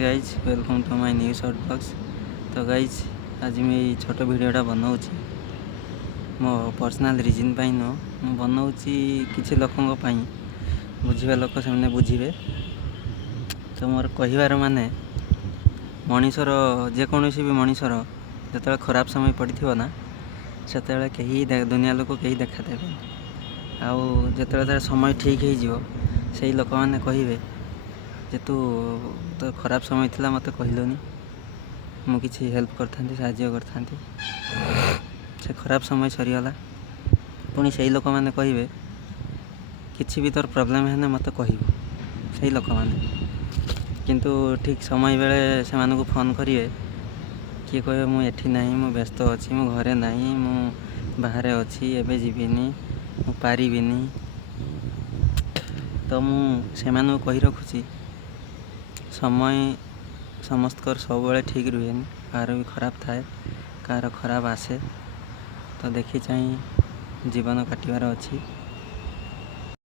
Guys welcome to my new short box. तो guys आज मैं छोट भिडटा बनाऊँ मो पर्सनल रिजन पाई नुह मु बनाऊँ किसी लोकों बुझा लोक से बुझे। तो मोर कहबार माने मनीषर जेकोसी भी मनीषर जो खराब समय पड़ो ना से कहीं दुनिया लोक कहीं देखा देवे आउ जो समय ठीक हो से लोक मैंने कहे जे तू तो खराब समय थिला मत कहलुनी मु किसी हेल्प करथांती साहाय्य करथांती से खराब समय सरीगला पुणी से लोक मैंने कहे किसी भी तोर प्रॉब्लम है मत कहबू से लोक मैंने किंतु ठीक समय बेले से मानू फोन करेंगे किए कहे मुझे ना मु व्यस्त अच्छी मु घरे ना मु बाहर अच्छी एवं जीविनी मु पारिनी। तो मुझे कही रखुची समय समस्त सब ठीक रुहे कार भी खराब थाए कार खराब आसे। तो देखी चाहिए जीवन काटिबार अच्छी।